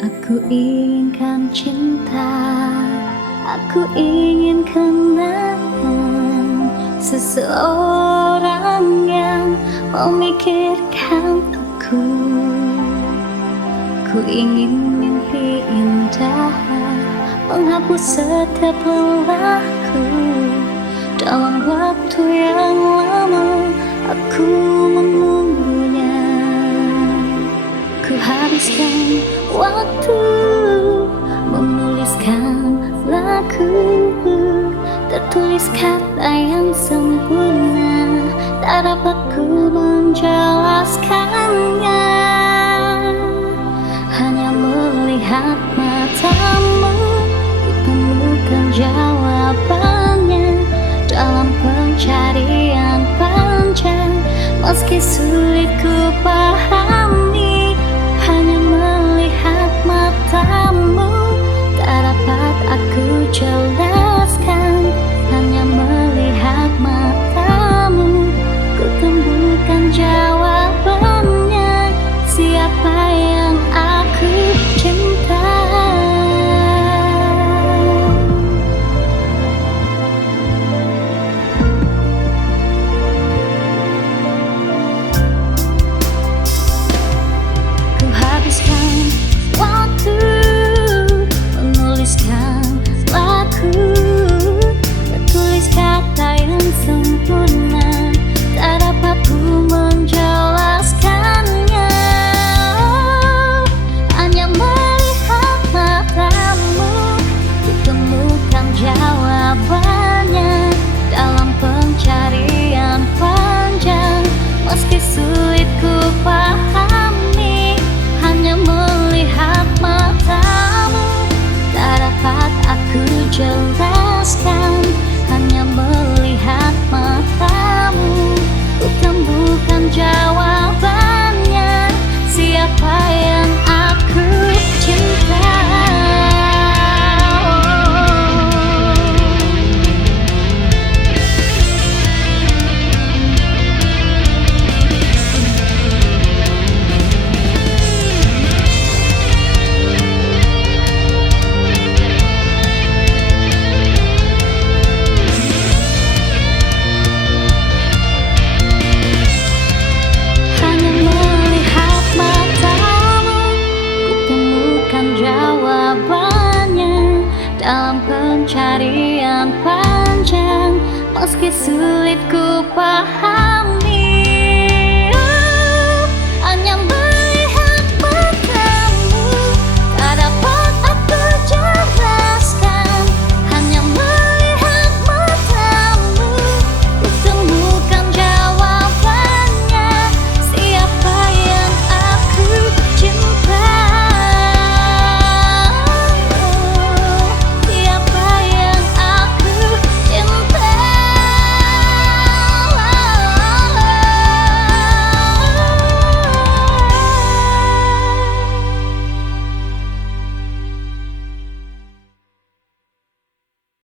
Aku inginkan cinta, aku ingin kenalan seseorang yang memikirkan aku. Ku ingin mimpi indah menghapus setiap lelahku. Dalam waktu yang lama aku menunggunya. Ku habiskan waktu menuliskan lagu, tertulis kata yang sempurna, tak dapat ku menjelaskannya. Hanya melihat matamu, ku temukan jawabannya. Dalam pencarian panjang, meski sulit ku pahami, hanya melihat matamu, tak dapat aku jelaskan. Hanya melihat matamu, ku temukan jawabannya. Siapa yang aku cinta? Ku habiskan waktu menuliskan lagu, tertulis kata yang sempurna, tak dapat ku menjelaskannya. Hanya melihat matamu, ku temukan jawabannya. Dalam pencarian panjang, meski sulit ku pahami, hanya melihat matamu, tak dapat aku jelaskan. Hanya melihat matamu, ku temukan jawabannya. Siapa yang aku cinta? Hanya melihat matamu, ku temukan jawabannya. Dalam pencarian panjang, meski sulit ku paham,